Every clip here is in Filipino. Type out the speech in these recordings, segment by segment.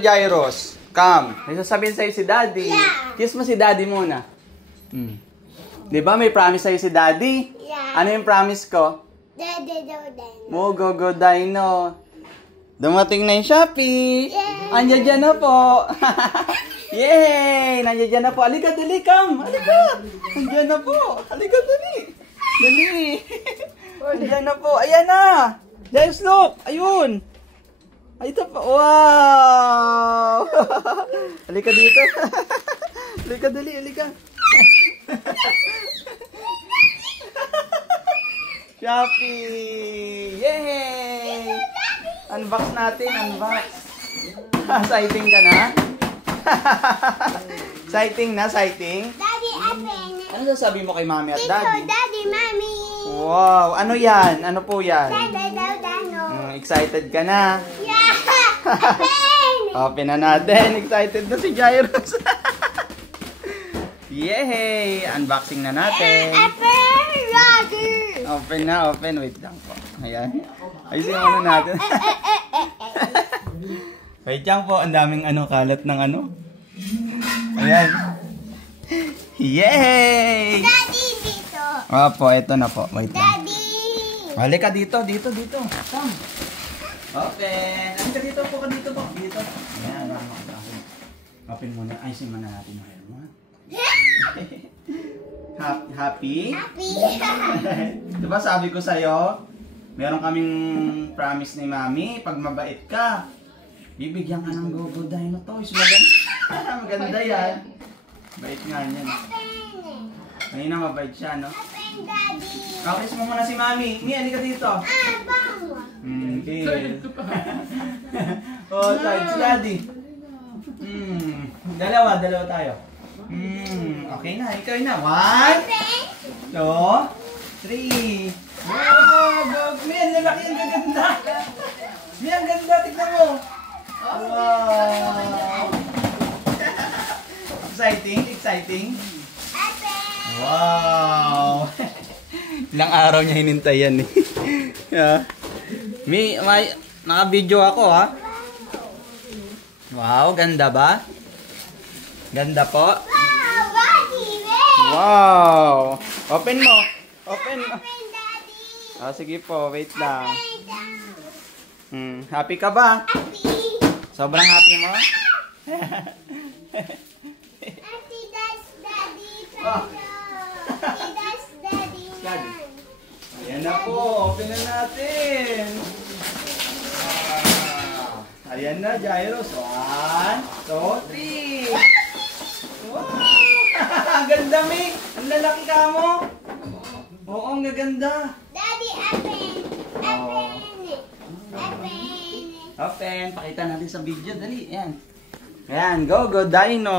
Jairos, come. May sasabihin sa'yo si Daddy. Yeah. Kiss mo si Daddy muna. Di ba may promise sa'yo si Daddy? Yeah. Ano yung promise ko? Mo go Dino. Dumating na yung Shopee. Yeah. Andiyan dyan na po. Yay! Nandiyan dyan na po. Halika, dali, come. Halika. Andiyan na po. Halika, dali. Dali. Andiyan na po. Ayan na. Guys, look. Ayun. Ay, ito pa. Wow! Halika dito. Halika, dali. Halika. Shopee! Yay! Unbox natin, unbox. Sighting ka na? Sighting na, sighting? Daddy, open. Ano sasabi mo kay Mami at Tito, Daddy? Daddy, Mommy. Wow! Ano yan? Ano po yan? Dano. Excited ka na? Yeah! Open! Open na natin. Excited na si Jairos. Yay! Unboxing na natin. Open, Roger. Open na, open. Wait lang po. Ayan. Ayusin mo na natin. Wait lang po. Ang daming kalat ng Ayan. Yay! Daddy, dito. Opo, ito na po. Wait lang. Daddy. Halika dito. Come. Open. Halika dito po. Dito. Ayan. Open muna. Ayusin muna natin yung hair mo. Happy? Happy. Diba sabi ko sa'yo, meron kaming promise ni Mami, pag mabait ka, bibigyan ka ng Go Dino toys. Maganda yan. Bait nga yan. Ngayon na mabait siya, no? Open, Daddy. Kiss mo muna si Mami. Mi, halika dito. Bango. Kiss. Oh, side si Daddy. Dalawa tayo. Okay na, ikaw na. 1, 2, 3. Wow, Mian, lalaki ang gaganda. Mian, ganda, tignan mo. Wow. Exciting. Open. Wow. Ilang araw niya hinintay yan eh. Yeah. Naka-video ako ha. Wow, ganda ba? Ganda po. Wow, Daddy, wait. Wow! Open mo. Open. Open, Daddy. Sige po, wait lang. Open. Happy ka ba? Happy. Sobrang happy mo? Happy, that's Daddy. Oh. Happy, that's Daddy. Daddy. Ayan na po, open na natin. Ayan na, Jairos. 1, 2, 3. Wow! Ang ganda, Mi! Ang lalaki ka mo! Oo, ang gaganda! Daddy, open! Open! Pakita natin sa video. Dali, yan. Ayan, Go Dino!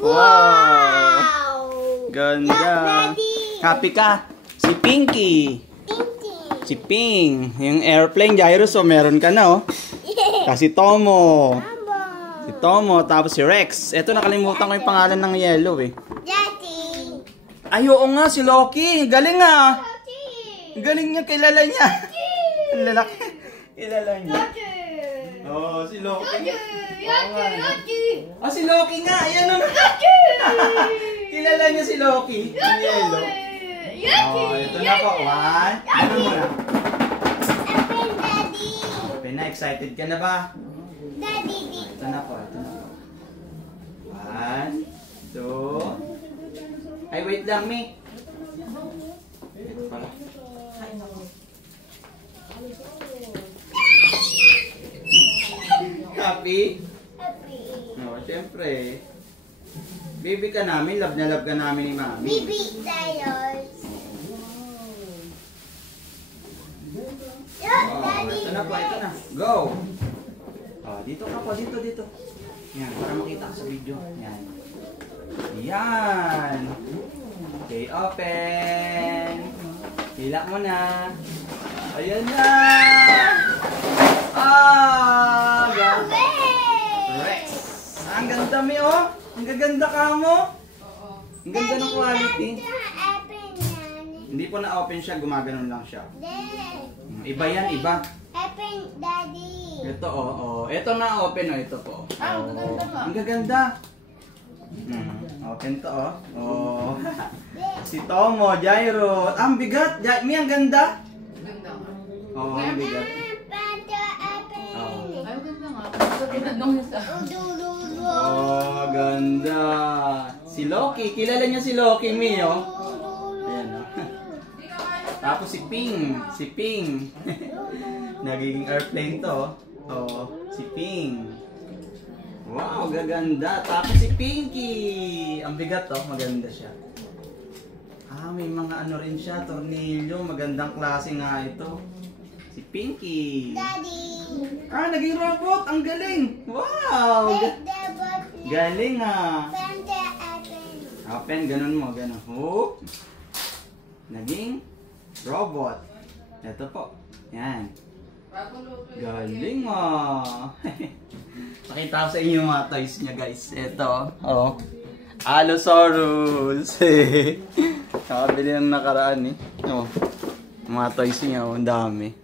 Wow! Wow! Ganda! Look, Daddy! Happy ka? Si Pinky! Pinky! Si Ping! Yung airplane, Jairos, meron ka na, oh. Kasi Tomo! Si Tomo, tapos si Rex. Ito, nakalimutan ko yung pangalan ng yellow eh. Daddy! Ay, oo nga, si Loki. Galing ah. Daddy! Galing niya, kilala niya. Ang lalaki. Kilala niya. Daddy! Oo, si Loki. Daddy! Si Loki nga. Ayan o. Kilala niya si Loki. Yung yellow. Ito na po. 1. Ano muna? Open, Daddy! Okay na, excited ka na ba? Daddy, dito. Ito na po. 1, 2. Ay, wait lang, Mi. Ito pala. Happy? Happy. No, syempre. Baby ka namin, love na love ka namin ni Mami. Bibi tayo. Daddy! Ito na po, ito na. Go! Dito ka po, dito. Yan, para makita ka sa video. Yan. Yan! Okay, open! Hila mo na. Ayan na! Ganda! Rex! Ang ganda mi, oh! Ang gaganda ka mo! Ang ganda ng quality. Open yan. Hindi po na-open siya, gumaganon lang siya. Daddy! Iba yan, iba. Open, Daddy. Ito, Ito na, open, Ito po. Ah, ang gaganda nga. Ang gaganda. Open to, Si Tomo, Jairo. Ang bigat. Mi, ang ganda. Ganda nga. Ang bigat. Pato, open. Ay, ganda nga. Ganda nung isa. Udululu. Ganda. Si Loki. Kilala niyo si Loki, Mi, oh. Ayan, Tapos si Ping. Si Ping. Nagiging airplane to, si Ping. Wow, gaganda. Tapos si Pinky. Ang bigat, maganda siya. May mga ano rin siya, tornilyo. Magandang klase nga ito. Si Pinky. Daddy. Naging robot. Ang galing. Wow. Take the boat. Galing, Pato, open. Open, ganun mo, ganun. Naging robot. Ito po. Yan. Galing, Pakita ko sa inyo yung mga toys niya, guys. Ito, Allosaurus. Nakabili ng nakaraan, mga toys niya, ang dami.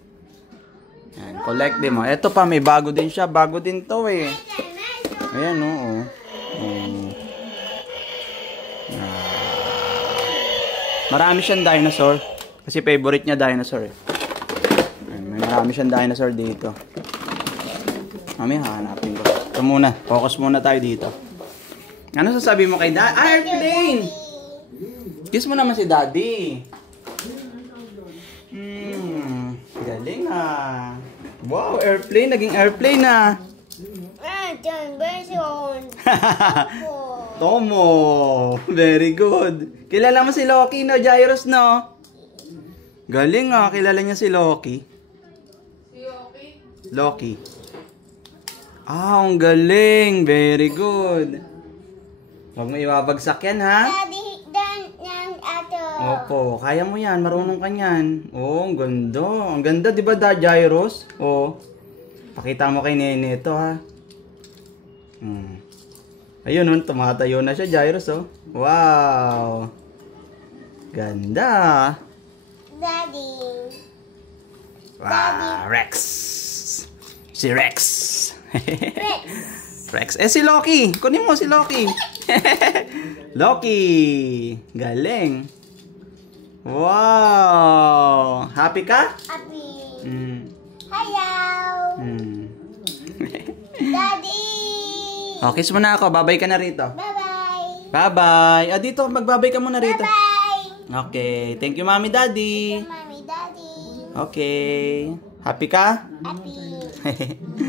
Yan, collect din mo. Ito pa, may bago din siya. Bago din to, Ayan, Marami siyang dinosaur. Kasi favorite niya dinosaur, May marami siyang dinosaur dito. Mami, hahanapin ko. Ito muna. Focus muna tayo dito. Ano sasabi mo kay Daddy? Airplane! Kiss mo naman si Daddy. Galing, Wow, airplane. Naging airplane, John version. Tomo. Very good. Kilala mo si Loki, no? Gyros, no? Galing, Kilala niya si Loki. Loki. Ang galing. Very good. Huwag mo ibabagsak yan, ha? Daddy, dan ng ato. Opo, kaya mo yan. Marunong ka yan. Ang ganda. Ang ganda, di ba, Gyros? Pakita mo kay Nene ito, ha? Ayun, tumatayo na siya, Gyros, Wow. Ganda. Daddy. Wow, Rex. Si Rex. Rex. Rex. Si Loki. Kunin mo si Loki. Loki. Galing. Wow. Happy ka? Happy. Hello. Daddy. Kiss mo na ako. Babay ka na rito. Bye-bye. Bye-bye. Dito. Magbabay ka muna rito. Bye. Okay. Thank you, Mommy, Daddy. Mommy, Daddy. Okay. Happy ka? Happy.